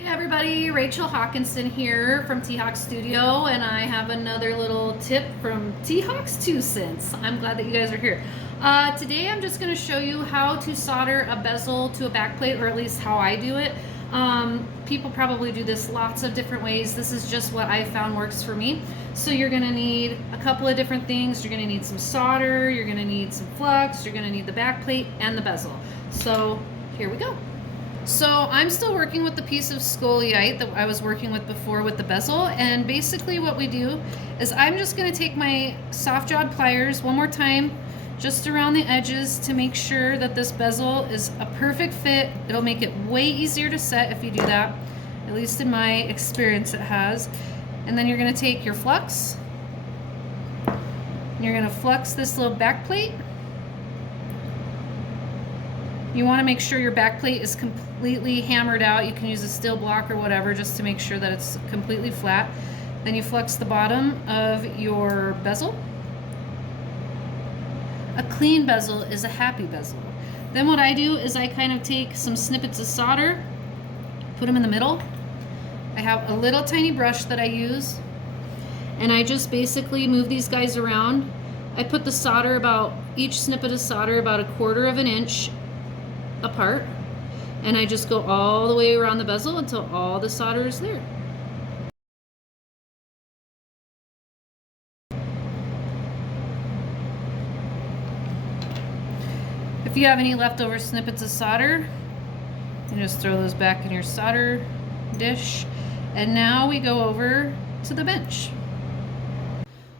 Hey everybody, Rachel Hawkinson here from T-Hawk Studio, and I have another little tip from T-Hawk's 2 cents. I'm glad that you guys are here. Today I'm just going to show you how to solder a bezel to a backplate, or at least how I do it. People probably do this lots of different ways. This is just what I found works for me. So you're going to need a couple of different things. You're going to need some solder, you're going to need some flux, you're going to need the backplate and the bezel. So here we go. So I'm still working with the piece of scoleite that I was working with before with the bezel, and basically what we do is I'm just going to take my soft jawed pliers one more time just around the edges to make sure that this bezel is a perfect fit. It'll make it way easier to set if you do that, at least in my experience it has. And then you're going to take your flux and you're going to flux this little back plate. You want to make sure your back plate is completely hammered out. You can use a steel block or whatever just to make sure that it's completely flat. Then you flux the bottom of your bezel. A clean bezel is a happy bezel. Then what I do is I kind of take some snippets of solder, put them in the middle. I have a little tiny brush that I use, and I just basically move these guys around. I put the solder about, each snippet of solder about 1/4 of an inch apart, and I just go all the way around the bezel until all the solder is there. If you have any leftover snippets of solder, you just throw those back in your solder dish. And now we go over to the bench.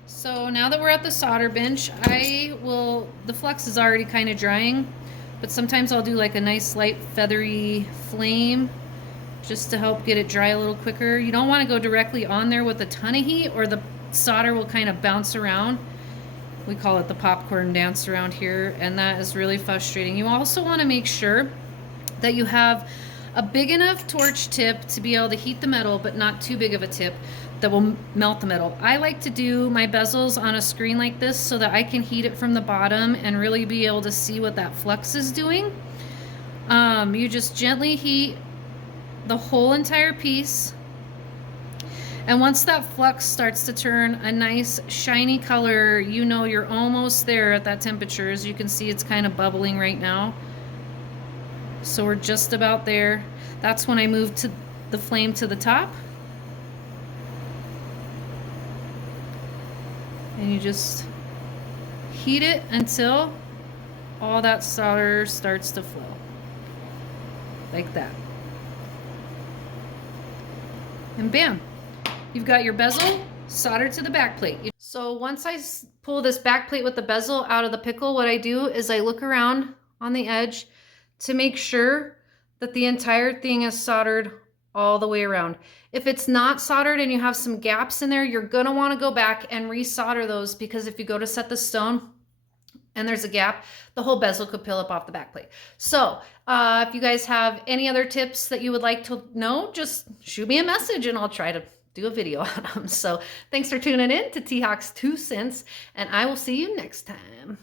So now that we're at the solder bench, the flux is already kind of drying, but sometimes I'll do like a nice light feathery flame just to help get it dry a little quicker. You don't want to go directly on there with a ton of heat, or the solder will kind of bounce around. We call it the popcorn dance around here, and that is really frustrating. You also want to make sure that you have a big enough torch tip to be able to heat the metal, but not too big of a tip that will melt the metal. I like to do my bezels on a screen like this so that I can heat it from the bottom and really be able to see what that flux is doing. You just gently heat the whole entire piece, and once that flux starts to turn a nice shiny color, you know you're almost there at that temperature. As you can see, it's kind of bubbling right now. So we're just about there. That's when I move to the flame to the top. And you just heat it until all that solder starts to flow. Like that. And bam! You've got your bezel soldered to the back plate. So once I pull this back plate with the bezel out of the pickle, what I do is I look around on the edge to make sure that the entire thing is soldered all the way around. If it's not soldered and you have some gaps in there, you're gonna wanna go back and resolder those, because if you go to set the stone and there's a gap, the whole bezel could peel up off the back plate. So if you guys have any other tips that you would like to know, just shoot me a message and I'll try to do a video on them. So thanks for tuning in to T-Hawk's 2 cents, and I will see you next time.